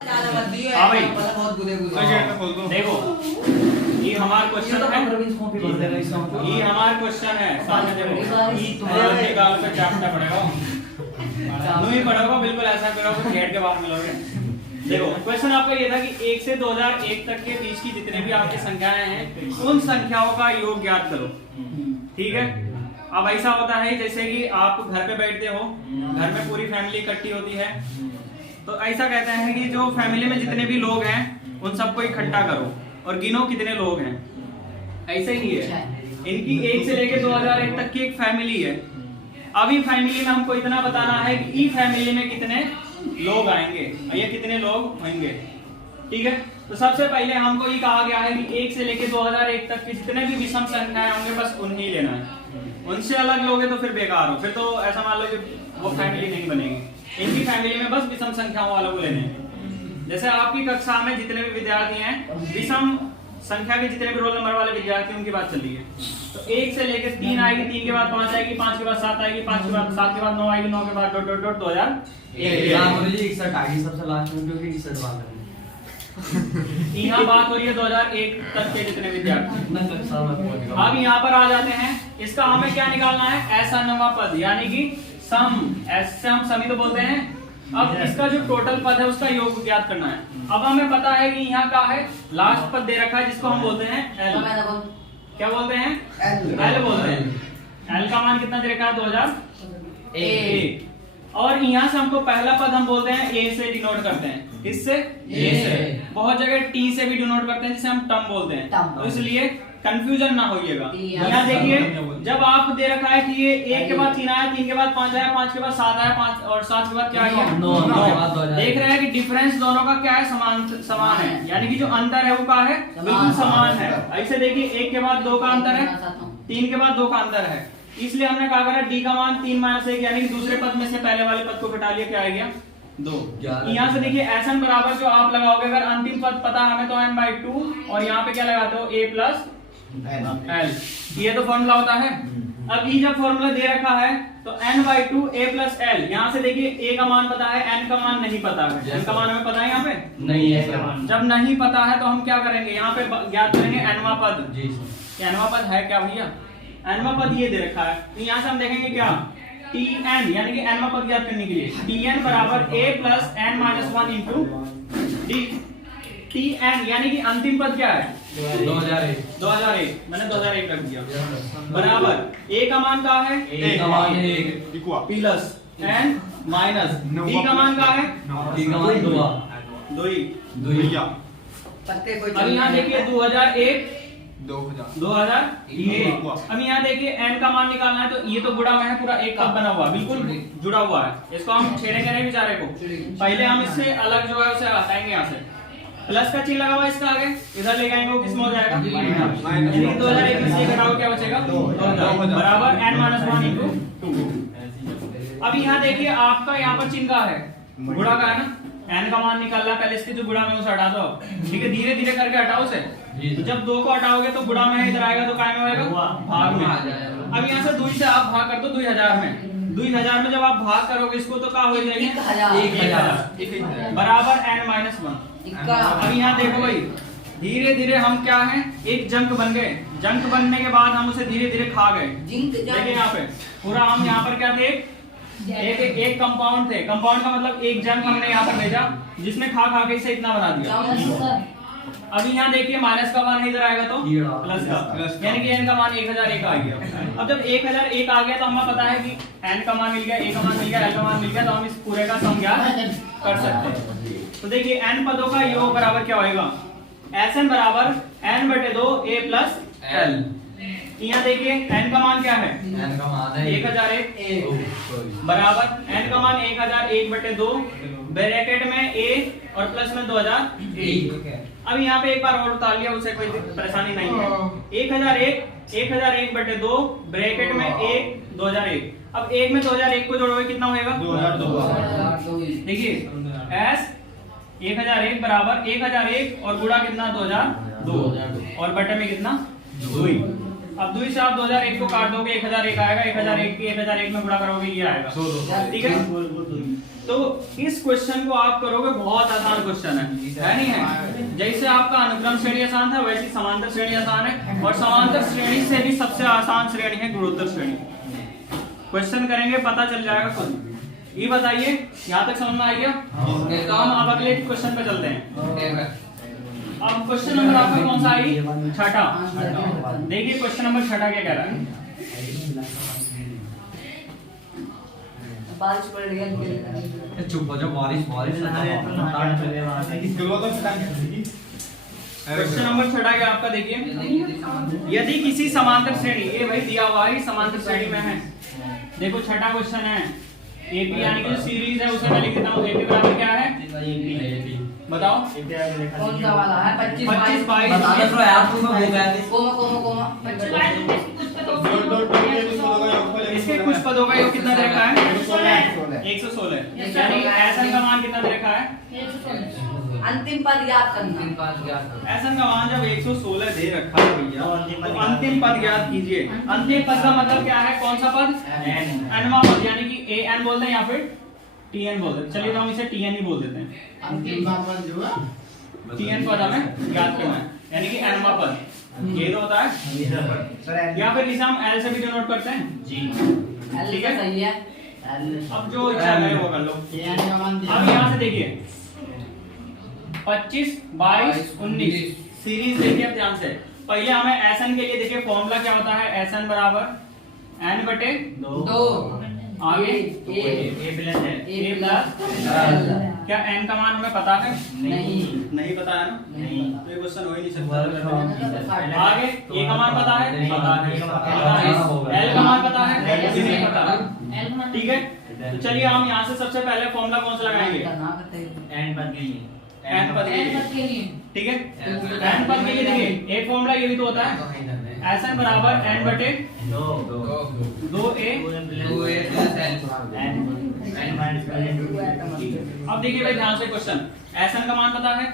हाँ भाई देखो ये हमारा क्वेश्चन है, ये हमारा क्वेश्चन है। सामने देखो तुम्हारे गाल पे चाटना पड़ेगा, नहीं पड़ेगा बिल्कुल ऐसा करोगे गेट के बाहर मिलोगे। देखो क्वेश्चन आपका ये था कि 1 से 2001 तक के बीच की जितने भी आपकी संख्याएं हैं उन संख्याओं का योग ज्ञात करो। ठीक है, अब ऐसा होता है जैसे कि आप घर पे बैठते हो, घर में पूरी फैमिली इकट्ठी होती है, तो ऐसा कहते हैं कि जो फैमिली में जितने भी लोग हैं उन सबको इकट्ठा करो और गिनो कितने लोग हैं। ऐसे ही है, इनकी 1 से लेकर 2001 तक की एक फैमिली है। अभी फैमिली में हमको इतना बताना है कि ई फैमिली में कितने लोग आएंगे, ये कितने लोग होंगे। ठीक है, तो सबसे पहले हमको ये कहा गया है कि 1 से लेकर 2001 तक की जितने भी विषम संख्याएं होंगे बस उन्हीं लेना है। उनसे अलग लोगे तो फिर बेकार हो, फिर तो ऐसा मान लो कि वो फैमिली नहीं बनेगी। इनकी फैमिली में बस विषम संख्याओं वालों को लेने हैं। जैसे आपकी कक्षा में जितने भी विद्यार्थी हैं, विषम संख्या के जितने भी रोल नंबर वाले विद्यार्थी उनकी बात चल रही है। तो 1 से लेकर 3 आएगी, 3 के बाद 5 आएगी, 5 के बाद 7 आएगी, 5 के बाद 7 के बाद 9 आएगी, 9 के बाद डॉट डॉट डॉट 61 आएगी सबसे लास्ट में, क्योंकि 61 बात है। यहाँ बात हो रही है 2001 तक के जितने विद्यार्थी। अब यहाँ पर आ जाते हैं, इसका हमें क्या निकालना है, ऐसा नवा पद यानी कि सम। ऐसे हम समी तो बोलते हैं। अब इसका जो टोटल पद है उसका योग ज्ञात करना है। अब हमें पता है कि यहाँ का है लास्ट पद दे रखा है जिसको हम बोलते हैं एल। क्या बोलते हैं, एल बोलते हैं। एल का मान कितना दे रखा है, 2001। और यहाँ से हमको पहला पद हम बोलते हैं ए से डिनोट करते हैं। किससे, ए से। बहुत जगह टी से भी डिनोट करते हैं जिसे हम टर्म बोलते हैं, तो इसलिए कंफ्यूजन ना होइएगा। यहाँ देखिए जब आप दे रखा है कि ये 1 के बाद 3 आया, 3 के बाद 5 आया, 5 के बाद 7 आया, 5 और 7 के बाद क्या आया, 9। देख रहे हैं कि डिफरेंस दोनों का क्या है, समान है, यानी कि जो अंतर है वो क्या है, बिल्कुल समान है। ऐसे देखिए 1 के बाद 2 का अंतर है, 3 के बाद 2 का अंतर है, इसलिए हमने कहा करा डी का मान 3 - 1 यानी कि दूसरे पद में से पहले वाले पद को घटा लिया, क्या आ गया 2। यहाँ से देखिए एन बराबर जो आप लगाओगे, अगर अंतिम पद पता हमें तो n/2 और यहाँ पे क्या लगाते हो a + l, ये तो फॉर्मूला होता है। अब ये जब फॉर्मूला दे रखा है तो n/2 a + l, यहाँ से देखिए a का मान पता है, n का मान नहीं पता है। n का मान हमें पता है, यहाँ पे नहीं है। जब नहीं पता है तो हम क्या करेंगे, यहाँ पे ज्ञात करेंगे nवां पद। nवां पद है क्या भैया, nवां पद ये दे रखा है, तो यहाँ से हम देखेंगे क्या, tn यानी कि nवां पद ज्ञात करने के लिए tn बराबर a + n - 1 * d। tn यानी कि अंतिम पद क्या है, 2001 मैंने 2001 रख दिया, बराबर a का मान क्या है, a का मान 1 प्लस n माइनस d का मान क्या है, d का मान 2। अब यहाँ देखिए 2001 2001। अब यहाँ देखिए n का मान निकालना है, तो ये तो गुणा में है, पूरा एक पद बना हुआ बिल्कुल जुड़ा हुआ है। इसको हम छेड़ेंगे नहीं बेचारे को, पहले हम इससे अलग जो है उसे हटाएंगे। यहाँ से प्लस का चिन्ह लगा हुआ इसका आगे, इधर ले जाएंगे वो किसमें हो जाएगा, यानी कि 2001 में से घटाओ क्या बचेगा, 2000 बराबर n - 1 * 2। अब यहाँ देखिए आपका यहाँ पर चिन्ह का है, गुणा का है ना, n का मान निकालना, पहले इसके जो गुणा में उसे हटा दो। ठीक है, धीरे धीरे करके हटाओ उसे। तो जब 2 को हटाओगे तो गुणा में इधर आएगा, तो काय में होएगा, भाग में। अब यहाँ से 2 से आप भाग कर दो 2000 में। 2000 में जब आप भाग करोगे इसको तो क्या हो जाएगा, 1000 बराबर n - 1। अब यहाँ देखो भाई, धीरे धीरे हम क्या हैं, एक जंक बन गए। जंक बनने के बाद हम उसे धीरे धीरे खा गए। देखिए यहाँ पे पूरा हम यहाँ पर क्या थे, एक कंपाउंड थे। कंपाउंड का मतलब एक जंक हमने यहाँ पर भेजा जिसमें खा खा के इसे इतना बना दिया। अभी यहाँ देखिए माइनस का मान इधर आएगा तो प्लस का, यानी कि n का मान 1001 आ गया। अब जब 1001 आ गया तो हमें पता है कि n का मान मिल गया, a का मान मिल गया, l का मान मिल गया, तो हम इस पूरे का सम ज्ञात कर सकते हैं। तो देखिए n पदों का योग बराबर क्या होगा, Sn बराबर n/2 a + l। यहाँ देखिए n का मान क्या है, n का मान है 1001 बराबर n का मान 1001/2 ब्रैकेट में a और प्लस में 2001। अब यहाँ पे एक बार और उतार लिया, उसे कोई परेशानी नहीं है। 1001/2 ब्रैकेट में 1 2001। अब 1 में 2001 को जोड़ोगे कितना होगा, 2002। देखिए s 1001 बराबर 1001 और गुणा कितना 2002 और बटे में कितना 2। अब दूसरी से आप 2001 को काट दोगे 1001 आएगा, 1001 के 1001 में गुणा करोगे ये आएगा, ठीक है। तो इस क्वेश्चन को आप करोगे, बहुत आसान क्वेश्चन है नहीं है। जैसे आपका अनुक्रम श्रेणी आसान था वैसे समांतर श्रेणी आसान है, और समांतर श्रेणी से भी सबसे आसान श्रेणी है गुणोत्तर श्रेणी। क्वेश्चन करेंगे पता चल जाएगा खुद। ये बताइए यहाँ तक समझ में आ गया? तो हम अब अगले क्वेश्चन पे चलते हैं। अब क्वेश्चन नंबर आपका कौन सा आई? छठा। देखिए क्वेश्चन नंबर छठा क्या कह रहा है। बारिश पड़ रही है, चुप हो जाओ, बारिश क्वेश्चन नंबर छठा क्या आपका? देखिए यदि किसी समांतर श्रेणी, ये भाई दिया हुआ है समांतर श्रेणी में है। देखो छठा क्वेश्चन है, एपी यानी कि जो सीरीज है उसे मैं लिख देता हूँ। एपी बराबर क्या है बताओ? कौन सा वाला है? 25 22 बता दो तो यार, तुम हो गया थे। कोमा 25 22 इसके कुछ पदों का योग कितना दे रखा है? 116। यानी ऐसा का मान कितना दे रखा है? अंतिम पद याद करना। ऐसा का मान जब 116 दे रखा है भैया, तो अंतिम पद याद कीजिए। अंतिम पद का मतलब क्या है? कौन सा पद? nवां पद, यानी कि an बोलते हैं या फिर tn बोलते हैं। चलिए तो हम इसे tn ही बोल देते हैं। tn पद हमें याद करना है, यानी कि nवां पद ये तो होता है, या फिर इसे हम l से भी डिनोट करते हैं जी, ठीक है सही है। अब जो इच्छा है वो कर लो। अब यहाँ से देखिए 25 22 19 सीरीज देखिए अब ध्यान से। पहले हमें एसएन के लिए देखिए फॉर्मूला क्या होता है? एसएन बराबर एन बटे 2 आगे ए प्लस क्या एन का मान हमें पता है? नहीं पता है ना, तो ये क्वेश्चन हो ही नहीं सकता। आगे ए का मान पता है? एल का मान पता है? नहीं पता, ठीक है। तो चलिए हम यहाँ से सबसे पहले फॉर्मूला कौन सा लगाएंगे? एन पद के लिए, ठीक है। एन पद के लिए देखिए एक फॉर्मूला ये भी तो होता है, एसएन बराबर एन बटे 2a अब देखिए भाई ध्यान से क्वेश्चन। एसएन का मान पता है?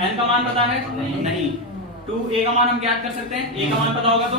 एन का मान पता है? नहीं। 2a का मान हम ज्ञात कर सकते हैं, a का मान पता होगा तो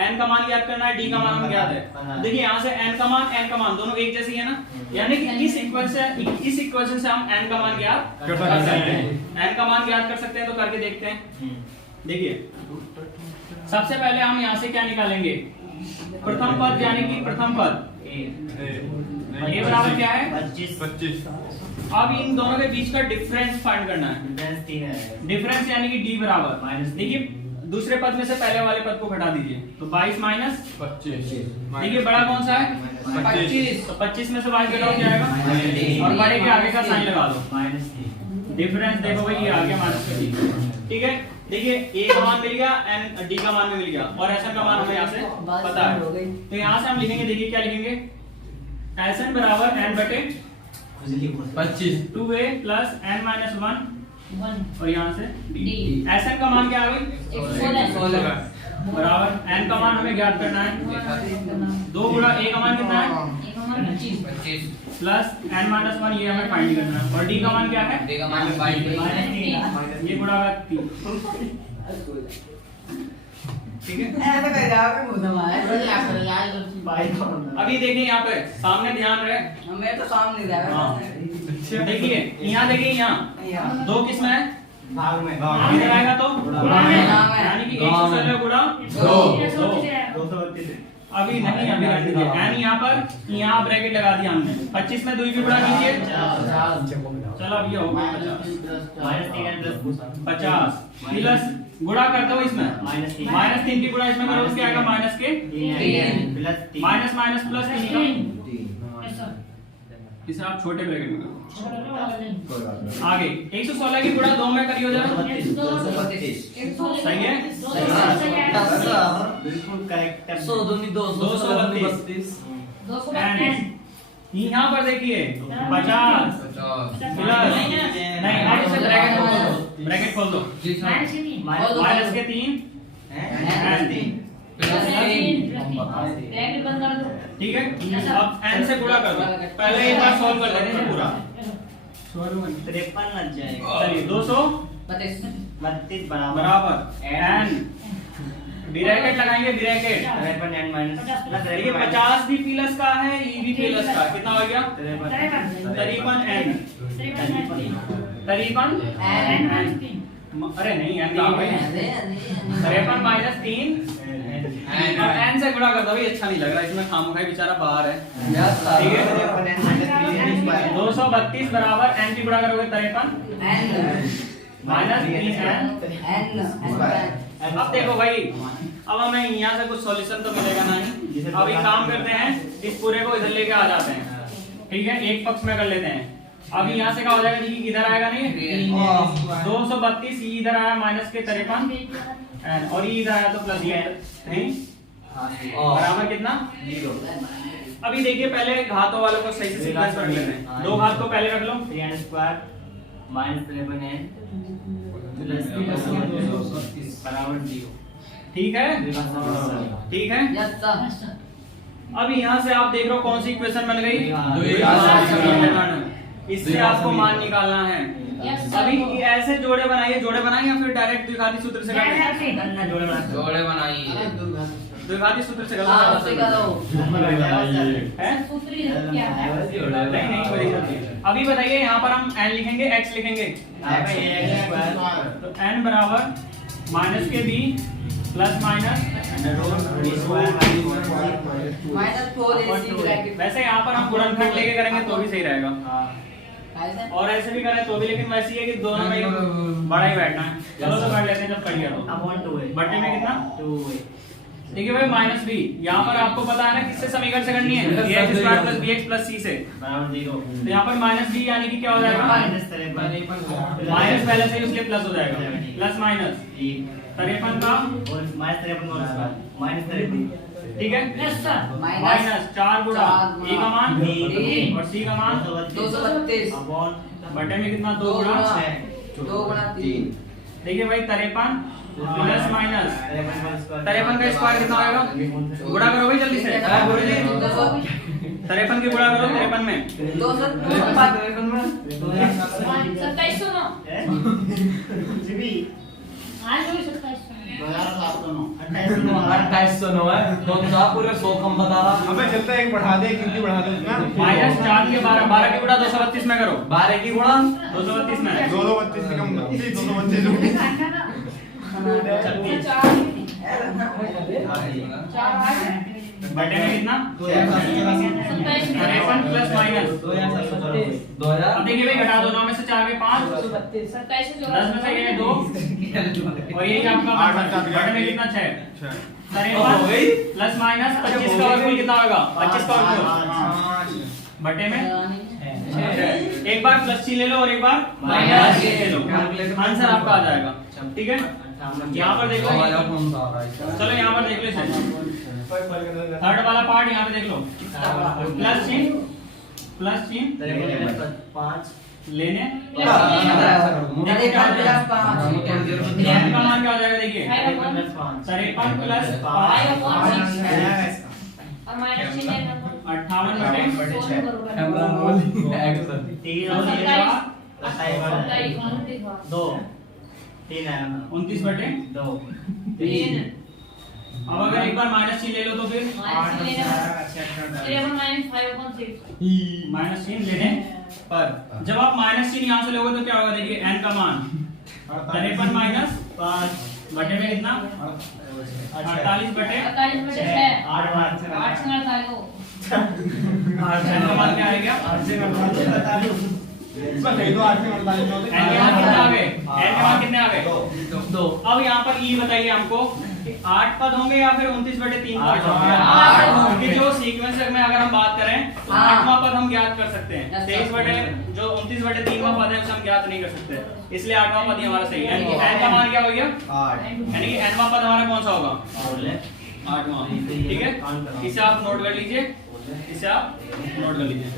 n का मान ज्ञात करना है, d का मान हमें ज्ञात है। देखिए यहाँ से n का मान दोनों एक जैसी है ना, यानी कि इस इक्वेशन से हम n का मान ज्ञात कर सकते हैं। n का मान ज्ञात कर सकते हैं, तो करके देखते हैं। देखिए सबसे पहले हम यहाँ से क्या निकालेंगे? प्रथम पद, यानी कि प्रथम पद a बराबर क्या है? 25। अब इन दोनों के बीच का डिफरेंस फाइंड करना है। डिफरेंस यानी कि d बराबर, देखिए दूसरे पद में से पहले वाले पद को घटा दीजिए, तो 22 माइनस 25। देखिए बड़ा कौन सा है? 25। तो 25 में से 22 घटाओ क्या आएगा? और बड़े के आगे का साइन लगा दो। डिफरेंस देखो भाई ये आ गया -3, ठीक है। देखिए a का मान मिल गया, n d का मान भी मिल गया, और SN का मान हमें यहाँ से पता है। तो यहाँ से हम लिखेंगे, देखिए क्या लिखेंगे? SN बराबर n बटे 25 2a प्लस n माइनस 1 और यहाँ से d। SN का मान क्या आ गई? 16 बराबर n का मान हमें ज्ञात करना है। 2 गुणा a का मान कितना है? 25 प्लस n माइनस 1 ये हमें फाइंड करना है, और d का मान क्या है? D का मान -3 ये गुणा 3, ठीक है। ऐसा कर जाओगे मुझे अभी देखिए यहाँ पे सामने ध्यान रहे, मैं तो सामने जाएगा। देखिए यहाँ, देखिए यहाँ 2 किस में है? भाग में इधर आएगा तो यानी कि 116 गुणा 232। अभी नहीं, अभी रख दीजिए यानी यहाँ पर यहाँ ब्रैकेट लगा दिया हमने। 25 में 2 की गुणा कीजिए, चलो अब ये हो गया 50 प्लस गुणा करते हो इसमें -3 की गुणा इसमें करो, उसके आएगा माइनस के माइनस माइनस प्लस 3 इसे आप छोटे ब्रैकेट में करो। आगे 116 की गुणा 2 में करियो जरा, सही है? बिल्कुल करेक्ट। 232 यहाँ पर देखिए 50 प्लस नहीं, आप इसे ब्रैकेट खोल दो, माइनस के 3 ठीक है। अब n से गुणा कर दो, पहले एक बार सॉल्व कर लेते हैं पूरा। 53 लग जाएगा। चलिए 232 बराबर n ब्रैकेट लगाएंगे, ब्रैकेट 53 एंड माइनस देखिए 50 भी प्लस का है, ई भी प्लस का, कितना हो गया 53 एन 53 अरे नहीं एन कहाँ है 53 माइनस 3 एन से गुणा कर दो भाई, अच्छा नहीं लग रहा इसमें, खामोखा बेचारा बाहर है। ठीक है 232 बराबर एन की गुणा करोगे 53 माइनस 3 एन। अब देखो भाई, अब हमें यहाँ से कुछ सॉल्यूशन तो मिलेगा नहीं, अब एक काम करते हैं, इस पूरे को इधर लेके आ जाते हैं। ठीक है, एक पक्ष में कर लेते हैं। अब यहाँ से क्या हो जाएगा, इधर आएगा नहीं 232, इधर आया माइनस के 53 और ये इधर आया तो प्लस 3 बराबर कितना 0। अभी देखिए पहले घातों वालों को सही से सीक्वेंस रख लेते हैं। दो घात को पहले रख लो, 3n square minus 53n plus बराबर 0। ठीक है, ठीक है। अब यहाँ से आप देख रहे हो कौन सी इक्वेशन बन गई, इससे आपको मान निकालना है। अभी ऐसे जोड़े बनाइए, जोड़े बनाएं या फिर डायरेक्ट द्विघाती सूत्र से करें? जोड़े बनाइए, द्विघाती सूत्र से गलत है? नहीं नहीं कोई दिक्कत नहीं। अभी बताइए यहाँ पर हम n लिखेंगे x लिखेंगे, तो n बराबर माइनस के b प्लस माइनस वैसे यहाँ पर हम गुणनखंड लेके करेंगे तो भी सही रहेगा, और ऐसे भी करें तो भी, लेकिन वैसे ही है कि दोनों में बड़ा ही बैठना है। चलो तो कर लेते हैं जब पढ़ गया तो। बट्टे में कितना 2 देखिए भाई माइनस बी, यहाँ पर आपको पता है ना किससे समीकरण से करनी है, ax square plus bx plus c से बराबर 0। तो यहाँ पर माइनस बी यानी कि क्या हो जाएगा, माइनस पहले से ही उसके प्लस हो जाएगा, प्लस माइनस 53 का और माइनस 33 ठीक है, माइनस 4 गुणा ए का मान और सी का मान 232 बटे में कितना 2 गुणा 3। देखिए भाई 53 प्लस माइनस 53 का स्क्वायर कितना आएगा, गुणा करो भाई जल्दी से 53 की गुणा करो 53 में 2809 है तो आप पूरे 100 कम बता रहा। अबे चलता है, एक बढ़ा दे, एक गिनती बढ़ा दे ना। माइनस 4 के 12, 12 की गुणा 232 में करो, 12 की गुणा 232 में 232 से कम 232 बटे में कितना 53 प्लस माइनस 2000। अब देखिए भाई घटा दो, 9 में से 4 के 5 10 में से ये 2 और यही आपका बटे में कितना 6 53 प्लस माइनस 25 का वर्गमूल कितना होगा, 25 का वर्गमूल बटे में 6। एक बार प्लस सी ले लो और एक बार माइनस सी ले लो, आंसर आपका आ जाएगा। ठीक है, यहाँ पर देख लो, चलो यहाँ पर देख लो, थर्ड वाला पार्ट यहाँ पे देख लो, प्लस चिन्ह 5 लेने n का मान क्या हो जाएगा, देखिए 53 प्लस 29 बटे 2। अब अगर एक बार माइनस चिन्ह ले लो तो फिर माइनस चिन्ह लेने पर जब आप माइनस चिन्ह यहाँ से लोगे तो क्या होगा, देखिए n का मान 53 माइनस 5 बटे में कितना 48 बटे 8 का मान क्या आएगा, बस ये दो 8 में 48 होते n के मान कितने आ गए, n के मान कितने आ गए 2। अब यहाँ पर ये बताइए हमको कि 8 पद होंगे या फिर 29/3 पद होंगे, क्योंकि जो सीक्वेंस में अगर हम बात करें तो 8वां पद हम ज्ञात कर सकते हैं, 29 जो 29/3वां पद है उसे हम ज्ञात नहीं कर सकते, इसलिए 8वां पद ही हमारा सही है। यानी कि n का मान क्या हो गया 8, यानी कि nवां पद हमारा कौन सा होगा 8वां। ठीक है, इसे आप नोट कर लीजिए, इसे आप नोट कर लीजिए।